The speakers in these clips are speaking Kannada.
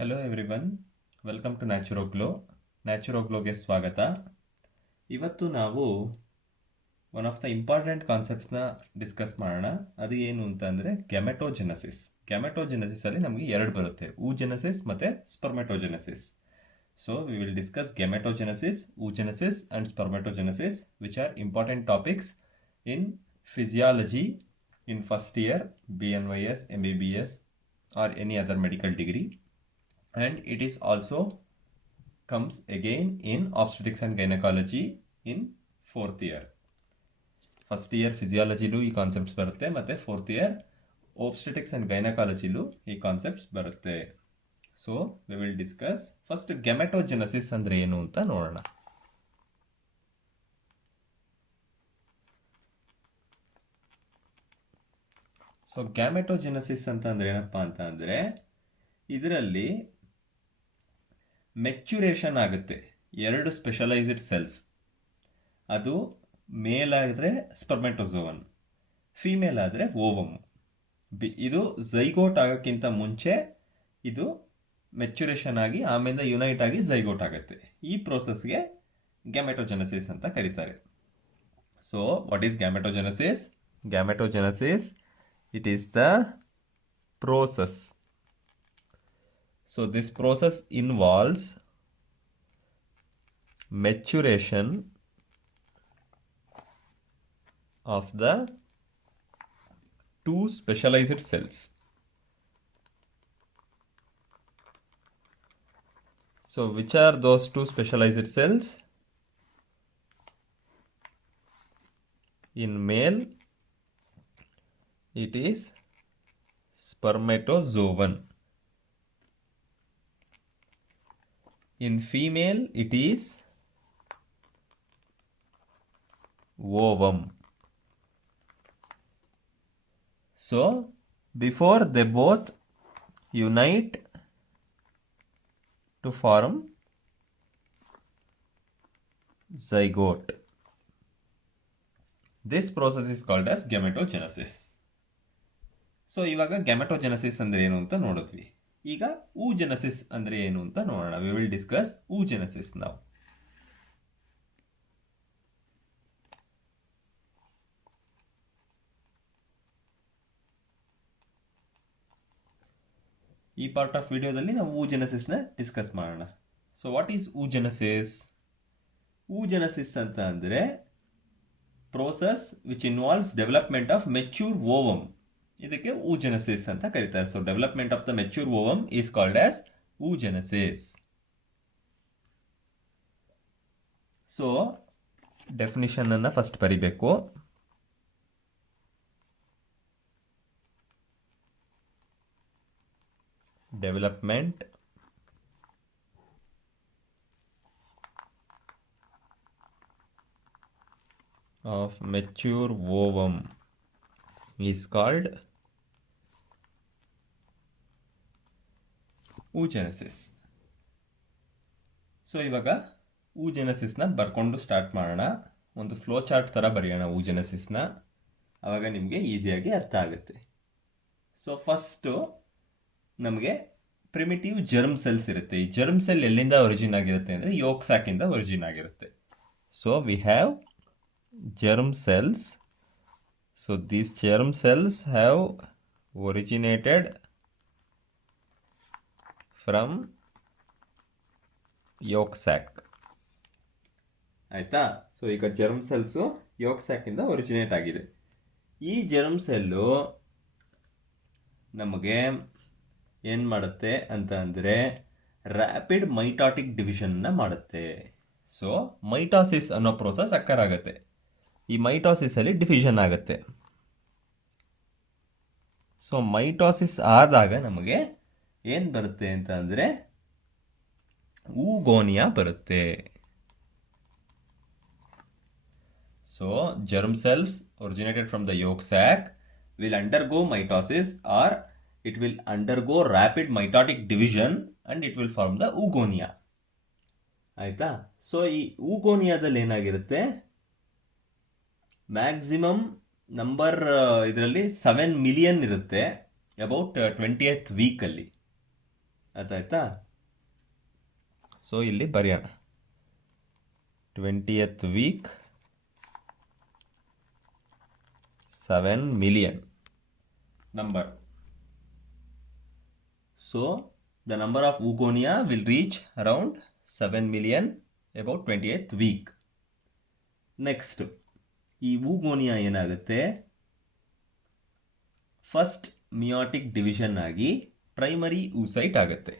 Hello everyone, welcome to Naturoglow. ನ್ಯಾಚುರೋಗ್ಲೋಗೆ ಸ್ವಾಗತ. ಇವತ್ತು ನಾವು ಒನ್ ಆಫ್ ದ ಇಂಪಾರ್ಟೆಂಟ್ ಕಾನ್ಸೆಪ್ಟ್ಸ್ನ ಡಿಸ್ಕಸ್ ಮಾಡೋಣ. ಅದು ಏನು ಅಂತ ಅಂದರೆ ಗ್ಯಾಮೆಟೋಜೆನಸಿಸ್. ಗ್ಯಾಮೆಟೋಜೆನಸಿಸಲ್ಲಿ ನಮಗೆ ಎರಡು ಬರುತ್ತೆ, ಊಜೆನಸಿಸ್ ಮತ್ತು spermatogenesis. So we will discuss gametogenesis, oogenesis and spermatogenesis, which are important topics in physiology in first year, BNYS, MBBS or any other medical degree. And it is also comes again in obstetrics and gynecology in fourth year. First year ಫಿಸಿಯಾಲಜಿಲೂ ಈ ಕಾನ್ಸೆಪ್ಟ್ಸ್ ಬರುತ್ತೆ ಮತ್ತು ಫೋರ್ತ್ ಇಯರ್ ಒಬ್ಸ್ಟೆಟಿಕ್ಸ್ ಆ್ಯಂಡ್ ಗೈನಕಾಲಜಿಲೂ ಈ ಕಾನ್ಸೆಪ್ಟ್ಸ್ ಬರುತ್ತೆ. So we will discuss first gametogenesis ಅಂದರೆ ಏನು ಅಂತ ನೋಡೋಣ. ಸೊ ಗ್ಯಾಮೆಟೋಜೆನಸಿಸ್ ಅಂತ ಅಂದರೆ ಏನಪ್ಪ ಅಂತ ಅಂದರೆ ಇದರಲ್ಲಿ ಮೆಚ್ಯುರೇಷನ್ ಆಗುತ್ತೆ ಎರಡು ಸ್ಪೆಷಲೈಸ್ಡ್ ಸೆಲ್ಸ್. ಅದು ಮೇಲ್ ಆದರೆ ಸ್ಪರ್ಮೆಟೋಝೋವನ್, ಫೀಮೇಲ್ ಆದರೆ ಓವಮ್. ಇದು ಝೈಗೋಟ್ ಆಗೋಕ್ಕಿಂತ ಮುಂಚೆ ಇದು ಮೆಚ್ಯುರೇಷನ್ ಆಗಿ ಆಮೇಲೆ ಯುನೈಟ್ ಆಗಿ ಝೈಗೋಟ್ ಆಗುತ್ತೆ. ಈ ಪ್ರೋಸೆಸ್ಗೆ ಗ್ಯಾಮೆಟೋಜೆನಸಿಸ್ ಅಂತ ಕರೀತಾರೆ. So what is gametogenesis? Gametogenesis, it is the process. So this process involves maturation of the two specialized cells. So which are those two specialized cells? In male, it is spermatozoon. In female, it is ovum. So, before they both unite to form zygote, this process is called as gametogenesis. So ಇವಾಗ ಗ್ಯಾಮೆಟೋಜೆನಸಿಸ್ ಅಂದರೆ ಏನು ಅಂತ ನೋಡಿದ್ವಿ. ಈಗ oogenesis ಅಂದರೆ ಏನು ಅಂತ ನೋಡೋಣ. ವಿ ವಿಲ್ ಡಿಸ್ಕಸ್ oogenesis ನಾವು. ಈ ಪಾರ್ಟ್ ಆಫ್ ವಿಡಿಯೋದಲ್ಲಿ ನಾವು oogenesisನ ಡಿಸ್ಕಸ್ ಮಾಡೋಣ. So what is oogenesis? oogenesis ಅಂತ ಅಂದರೆ process which involves development of mature ovum. ಇದಕ್ಕೆ oogenesis ಅಂತ ಕರೀತಾರೆ. So development of the mature ovum is called as oogenesis. So definition ಅನ್ನ ಫಸ್ಟ್ ಬರಿಬೇಕು. Development of mature ovum is called oogenesis. So ಇವಾಗ oogenesisನ ಬರ್ಕೊಂಡು ಸ್ಟಾರ್ಟ್ ಮಾಡೋಣ. ಒಂದು ಫ್ಲೋ ಚಾರ್ಟ್ ಥರ ಬರೆಯೋಣ oogenesisನ, ಆವಾಗ ನಿಮಗೆ ಈಸಿಯಾಗಿ ಅರ್ಥ ಆಗುತ್ತೆ. ಸೊ ಫಸ್ಟು ನಮಗೆ ಪ್ರಿಮಿಟಿವ್ ಜರ್ಮ್ ಸೆಲ್ಸ್ ಇರುತ್ತೆ. ಈ ಜರ್ಮ್ ಸೆಲ್ ಎಲ್ಲಿಂದ ಒರಿಜಿನ್ ಆಗಿರುತ್ತೆ ಅಂದರೆ ಯೋಕ್ ಸ್ಯಾಕಿಂದ ಒರಿಜಿನ್ ಆಗಿರುತ್ತೆ. So we have germ cells. So these germ cells have originated from yolk sac. ಆಯಿತಾ? ಸೊ ಈಗ ಜರ್ಮ್ ಸೆಲ್ಸು ಯೋಕ್ ಸ್ಯಾಕಿಂದ ಒರಿಜಿನೇಟ್ ಆಗಿದೆ. ಈ ಜರ್ಮ್ ಸೆಲ್ಲು ನಮಗೆ ಏನು ಮಾಡುತ್ತೆ ಅಂತ ಅಂದರೆ ರ್ಯಾಪಿಡ್ ಮೈಟಾಟಿಕ್ ಡಿವಿಷನ್ನ ಮಾಡುತ್ತೆ. ಸೊ ಮೈಟಾಸಿಸ್ ಅನ್ನೋ ಪ್ರೋಸೆಸ್ ಅಕ್ಕರ್ ಆಗುತ್ತೆ. ಈ ಮೈಟಾಸಿಸಲ್ಲಿ ಡಿಫಿಷನ್ ಆಗುತ್ತೆ. ಸೊ ಮೈಟಾಸಿಸ್ ಆದಾಗ ನಮಗೆ ಏನು ಬರುತ್ತೆ ಅಂತ ಅಂದರೆ ಊಗೋನಿಯಾ ಬರುತ್ತೆ. So germ cells originated from the yolk sac will undergo mitosis or it will undergo rapid mitotic division and it will form the oogonia. ಆಯಿತಾ? ಸೊ ಈ ಊಗೋನಿಯಾದಲ್ಲಿ ಏನಾಗಿರುತ್ತೆ, ಮ್ಯಾಕ್ಸಿಮಮ್ ನಂಬರ್ ಇದರಲ್ಲಿ 7 ಮಿಲಿಯನ್ ಇರುತ್ತೆ ಅಬೌಟ್ 20th ವೀಕಲ್ಲಿ. ಅರ್ಥ ಆಯ್ತಾ? ಸೊ ಇಲ್ಲಿ ಬರೆಯೋಣ 20th weak 7 million number. So the number of oogonia will reach around 7 million about 20th week. Next ಈ oogonia ಏನಾಗುತ್ತೆ, ಫಸ್ಟ್ ಮಿಯಾಟಿಕ್ ಡಿವಿಷನ್ ಆಗಿ ಪ್ರೈಮರಿ oocyte ಆಗುತ್ತೆ.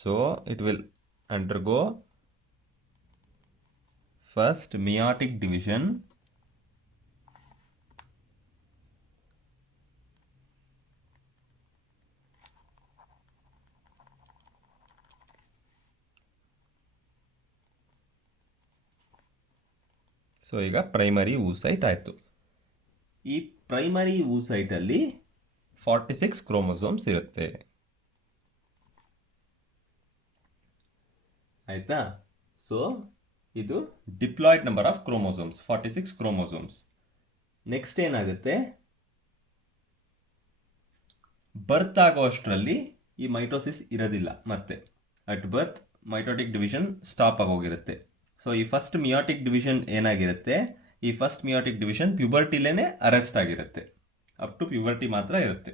So it will undergo first meiotic division so ಈಗ ಪ್ರೈಮರಿ oocyte ಆಯಿತು. ಈ ಪ್ರೈಮರಿ oocyteಲ್ಲಿ 46 ಕ್ರೋಮೋಸೋಮ್ಸ್ ಇರುತ್ತೆ. ಆಯಿತಾ? ಸೊ ಇದು diploid number of chromosomes 46 chromosomes. Next ಏನಾಗುತ್ತೆ, ಬರ್ತ್ ಆಗೋ ಅಷ್ಟರಲ್ಲಿ ಈ ಮೈಟೋಸಿಸ್ ಇರೋದಿಲ್ಲ. ಮತ್ತೆ at birth mitotic division stop ಆಗೋಗಿರುತ್ತೆ. ಸೊ ಈ ಫಸ್ಟ್ ಮಿಯಾಟಿಕ್ ಡಿವಿಷನ್ ಏನಾಗಿರುತ್ತೆ, ಈ ಫಸ್ಟ್ ಮಿಯಾಟಿಕ್ ಡಿವಿಷನ್ ಪ್ಯೂಬರ್ಟಿಲೇನೆ ಅರೆಸ್ಟ್ ಆಗಿರುತ್ತೆ. ಅಪ್ ಟು ಪ್ಯೂಬರ್ಟಿ ಮಾತ್ರ ಇರುತ್ತೆ.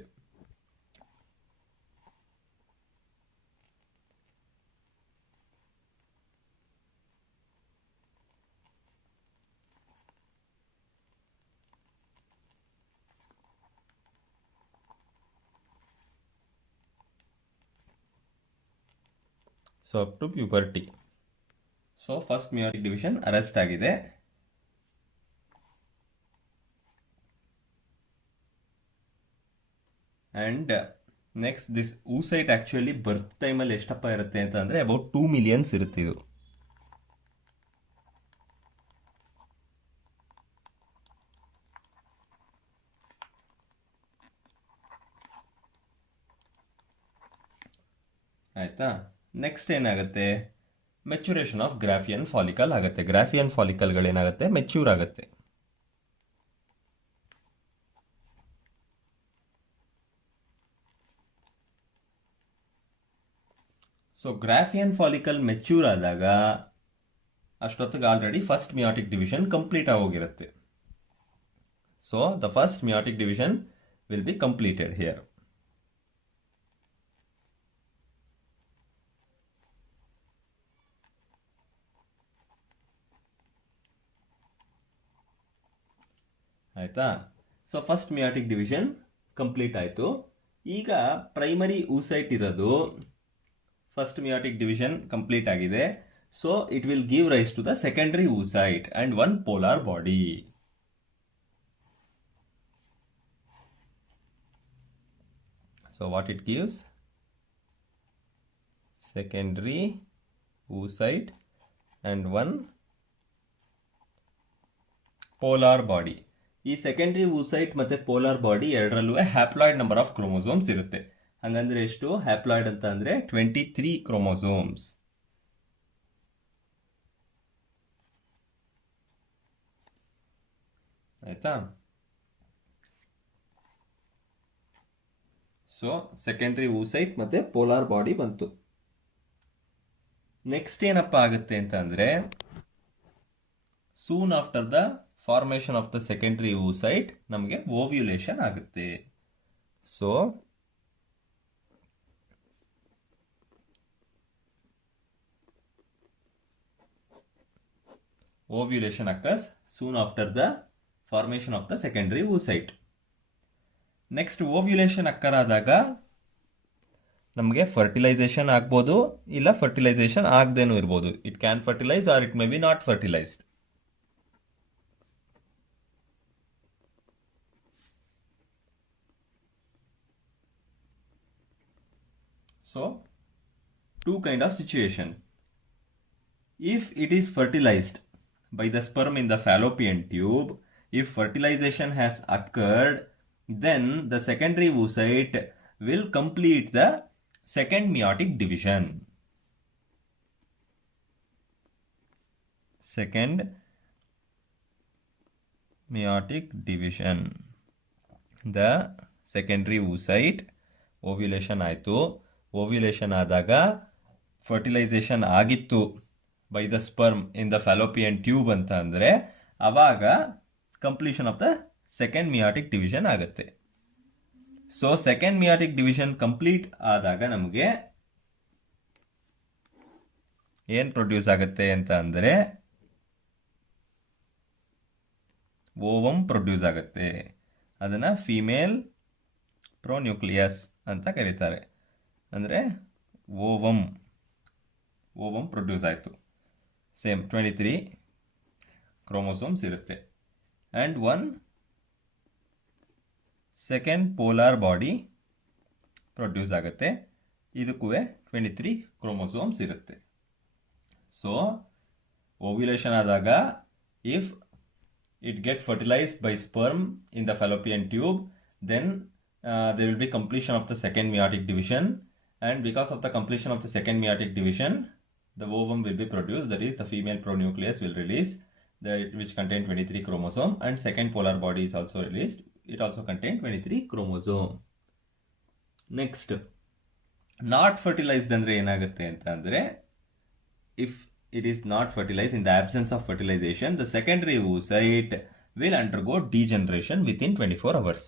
So up to puberty. So first meiotic division arrest ಆಗಿದೆ. And next this oocyte actually birth ಟೈಮಲ್ಲಿ ಎಷ್ಟಪ್ಪ ಇರುತ್ತೆ ಅಂತಂದರೆ ಅಬೌಟ್ 2 million ಇರುತ್ತೆ ಇದು. ಆಯಿತಾ? ನೆಕ್ಸ್ಟ್ ಏನಾಗುತ್ತೆ, ಮೆಚುರೇಷನ್ ಆಫ್ ಗ್ರಾಫಿಯನ್ ಫಾಲಿಕಲ್ ಆಗುತ್ತೆ. ಗ್ರಾಫಿಯನ್ ಫಾಲಿಕಲ್ಗಳೇನಾಗುತ್ತೆ, ಮೆಚ್ಯೂರ್ ಆಗುತ್ತೆ. ಸೊ ಗ್ರಾಫಿಯನ್ ಫಾಲಿಕಲ್ ಮೆಚ್ಯೂರ್ ಆದಾಗ ಅಷ್ಟೊತ್ತಿಗೆ already first meiotic division complete ಆಗೋಗಿರುತ್ತೆ. So the first meiotic division will be completed here. ಆಯಿತಾ? So first meiotic division complete ಆಯಿತು. ಈಗ ಪ್ರೈಮರಿ oocyte ಇರೋದು ಫಸ್ಟ್ ಮಿಯಾಟಿಕ್ ಡಿವಿಷನ್ ಕಂಪ್ಲೀಟ್ ಆಗಿದೆ. So it will give rise to the secondary oocyte and one polar body. So what it gives, secondary oocyte and one polar body. ಈ ಸೆಕೆಂಡರಿ oocyte ಮತ್ತು ಪೋಲಾರ್ ಬಾಡಿ ಎರಡರಲ್ಲೂ ಹ್ಯಾಪ್ಲಾಯ್ಡ್ ನಂಬರ್ ಆಫ್ ಕ್ರೋಮೋಸೋಮ್ಸ್ ಇರುತ್ತೆ. ಹಾಗಂದ್ರೆ ಎಷ್ಟು ಹ್ಯಾಪ್ಲಾಯ್ಡ್ ಅಂತ ಅಂದರೆ 23 ಕ್ರೋಮೋಸೋಮ್ಸ್. ಆಯಿತಾ? ಸೊ ಸೆಕೆಂಡರಿ oocyte ಮತ್ತು ಪೋಲಾರ್ ಬಾಡಿ ಬಂತು. ನೆಕ್ಸ್ಟ್ ಏನಪ್ಪ ಆಗುತ್ತೆ ಅಂತ ಅಂದರೆ, soon after the formation of the secondary oocyte ನಮಗೆ ಓವ್ಯುಲೇಷನ್ ಆಗುತ್ತೆ. So ovulation occurs soon after the formation of the secondary oocyte. Next ovulation occur ಆದಾಗ ನಮಗೆ ಫರ್ಟಿಲೈಸೇಷನ್ ಆಗ್ಬೋದು, ಇಲ್ಲ ಫರ್ಟಿಲೈಸೇಷನ್ ಆಗದೇನೂ ಇರ್ಬೋದು. It can fertilise or it may be not fertilised. So, two kind of situation. If it is fertilized by the sperm in the fallopian tube, if fertilization has occurred, then the secondary oocyte will complete the second meiotic division. Second meiotic division. The secondary oocyte ovulation ಆಯಿತು, ಓವ್ಯುಲೇಷನ್ ಆದಾಗ ಫರ್ಟಿಲೈಸೇಷನ್ ಆಗಿತ್ತು by the sperm in the fallopian tube ಅಂತ ಅಂದರೆ ಆವಾಗ completion of the second meiotic division ಆಗುತ್ತೆ. So second meiotic division complete ಆದಾಗ ನಮಗೆ ಏನು ಪ್ರೊಡ್ಯೂಸ್ ಆಗುತ್ತೆ ಅಂತ ಅಂದರೆ ಓವಮ್ ಪ್ರೊಡ್ಯೂಸ್ ಆಗುತ್ತೆ. ಅದನ್ನು ಫೀಮೇಲ್ ಪ್ರೋನ್ಯೂಕ್ಲಿಯಸ್ ಅಂತ ಕರೀತಾರೆ. ಅಂದರೆ ಓವಮ್ ಪ್ರೊಡ್ಯೂಸ್ ಆಯಿತು. ಸೇಮ್ 23 ಕ್ರೋಮೋಸೋಮ್ಸ್ ಇರುತ್ತೆ. And one second polar body produce ಆಗುತ್ತೆ. ಇದಕ್ಕೂ 23 ಕ್ರೋಮೋಸೋಮ್ಸ್ ಇರುತ್ತೆ. ಸೊ ಓವ್ಯುಲೇಷನ್ ಆದಾಗ if it get fertilized by sperm in the fallopian tube, then there will be completion of the second meiotic division, and because of the completion of the second meiotic division, the ovum will be produced, that is the female pronucleus will release which contain 23 chromosome, and second polar body is also released, it also contain 23 chromosome. Next, not fertilized andre enagutte anta andre, if it is not fertilized, in the absence of fertilization, the secondary oocyte will undergo degeneration within 24 hours.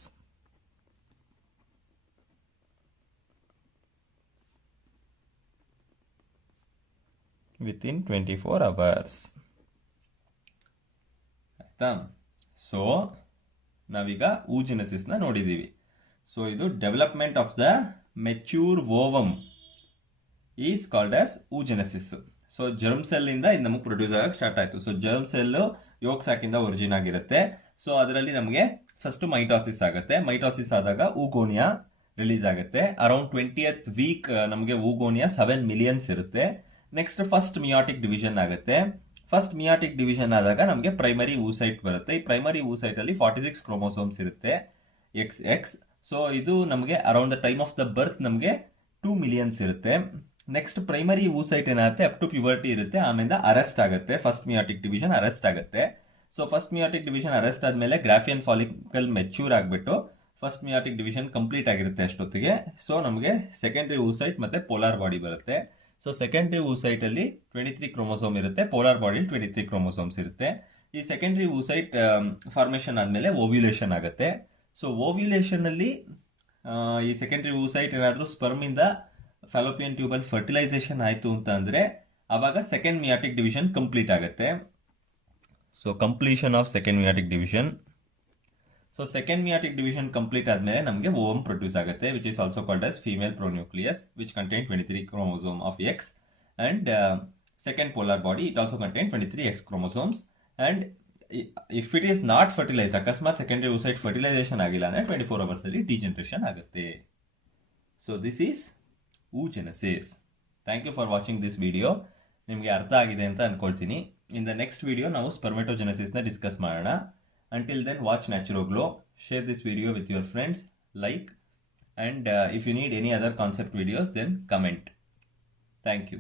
Within 24 hours. ಆಯ್ತಾ? ಸೊ ನಾವೀಗ oogenesisನ ನೋಡಿದ್ದೀವಿ. ಸೊ ಇದು development of the mature ovum is called as oogenesis. So germ ಸೆಲ್ಲಿಂದ ಇದು ನಮಗೆ ಪ್ರೊಡ್ಯೂಸ್ ಆಗಕ್ಕೆ ಸ್ಟಾರ್ಟ್ ಆಯಿತು. ಸೊ ಜರ್ಮ್ ಸೆಲ್ಲು ಯೋಗ್ ಸ್ಯಾಕಿಂದ ಒರಿಜಿನ್ ಆಗಿರುತ್ತೆ. ಸೊ ಅದರಲ್ಲಿ ನಮಗೆ ಫಸ್ಟ್ ಮೈಟಾಸಿಸ್ ಆಗುತ್ತೆ. ಮೈಟಾಸಿಸ್ ಆದಾಗ ಊಗೋನಿಯಾ ರಿಲೀಸ್ ಆಗುತ್ತೆ. ಅರೌಂಡ್ 20th ವೀಕ್ ನಮಗೆ ಊಗೋನಿಯಾ 7 ಮಿಲಿಯನ್ಸ್ ಇರುತ್ತೆ. ನೆಕ್ಸ್ಟ್ ಫಸ್ಟ್ ಮಿಯಾಟಿಕ್ ಡಿವಿಷನ್ ಆಗುತ್ತೆ. ಫಸ್ಟ್ ಮಿಯಾಟಿಕ್ ಡಿವಿಷನ್ ಆದಾಗ ನಮಗೆ ಪ್ರೈಮರಿ ಊಸೈಟ್ ಬರುತ್ತೆ. ಈ ಪ್ರೈಮರಿ ಊಸೈಟ್ ಅಲ್ಲಿ 46 ಕ್ರೋಮೋಸೋಮ್ಸ್ ಇರುತ್ತೆ XX. ಸೊ ಇದು ನಮಗೆ around the time of the birth ನಮಗೆ 2 ಮಿಲಿಯನ್ಸ್ ಇರುತ್ತೆ. ನೆಕ್ಸ್ಟ್ ಪ್ರೈಮರಿ oocyte ಏನಾಗುತ್ತೆ ಅಪ್ ಟು ಪ್ಯೂಬರ್ಟಿ ಇರುತ್ತೆ. ಆಮೇಲೆ ಅರೆಸ್ಟ್ ಆಗುತ್ತೆ. ಫಸ್ಟ್ ಮಿಯಾಟಿಕ್ ಡಿವಿಷನ್ ಅರೆಸ್ಟ್ ಆಗುತ್ತೆ. So first meiotic division arrest ಆದಮೇಲೆ ಗ್ರಾಫಿಯನ್ ಫಾಲಿಕಲ್ ಮೆಚ್ಯೂರ್ ಆಗಿಬಿಟ್ಟು ಫಸ್ಟ್ ಮಿಯಾಟಿಕ್ ಡಿವಿಷನ್ ಕಂಪ್ಲೀಟ್ ಆಗಿರುತ್ತೆ ಅಷ್ಟೊತ್ತಿಗೆ. ಸೊ ನಮಗೆ ಸೆಕೆಂಡ್ರಿ oocyte ಮತ್ತೆ ಪೋಲಾರ್ ಬಾಡಿ ಬರುತ್ತೆ. ಸೊ ಸೆಕೆಂಡ್ರಿ oocyte ಅಲ್ಲಿ 23 ಕ್ರೋಮೋಸೋಮ್ ಇರುತ್ತೆ. ಪೋಲಾರ್ ಬಾಡಿಲಿ 23 ಕ್ರೋಮೋಸೋಮ್ಸ್ ಇರುತ್ತೆ. ಈ ಸೆಕೆಂಡ್ರಿ oocyte ಫಾರ್ಮೇಷನ್ ಆದಮೇಲೆ ಓವ್ಯುಲೇಷನ್ ಆಗುತ್ತೆ. ಸೊ ಓವ್ಯುಲೇಷನ್ ಅಲ್ಲಿ ಈ ಸೆಕೆಂಡ್ರಿ oocyte ಏನಾದರೂ ಸ್ಪರ್ಮಿಂದ ಫ್ಯಾಲೋಪಿಯನ್ ಟ್ಯೂಬಲ್ಲಿ ಫರ್ಟಿಲೈಸೇಷನ್ ಆಯಿತು ಅಂತ ಅಂದರೆ ಆವಾಗ ಸೆಕೆಂಡ್ ಮಿಯಾಟಿಕ್ ಡಿವಿಷನ್ ಕಂಪ್ಲೀಟ್ ಆಗುತ್ತೆ. So completion of second meiotic division. So second meiotic division complete ಆದಮೇಲೆ ನಮಗೆ ಓವಮ್ ಪ್ರೊಡ್ಯೂಸ್ ಆಗುತ್ತೆ, which is also called as female pronucleus, which contain 23 chromosome of X, and second polar body it also contain 23 X chromosomes. And if it is not fertilised, ಅಕಸ್ಮಾತ್ ಸೆಕೆಂಡ್ರಿ oocyte ಫರ್ಟಿಲೈಸೇಷನ್ ಆಗಿಲ್ಲ ಅಂದರೆ 24 ಅವರ್ಸಲ್ಲಿ ಡಿಜನರೇಷನ್ ಆಗುತ್ತೆ. So this is oogenesis. Thank you for watching this video. ನಿಮಗೆ ಅರ್ಥ ಆಗಿದೆ ಅಂತ ಅಂದ್ಕೊಳ್ತೀನಿ. ಇನ್ ದ ನೆಕ್ಸ್ಟ್ ವಿಡಿಯೋ ನಾವು ಸ್ಪರ್ಮೆಟೋಜೆನೆಸಿಸ್ನ ಡಿಸ್ಕಸ್ ಮಾಡೋಣ. Until then watch Naturoglow. Share this video with your friends, like, and if you need any other concept videos then comment. Thank you.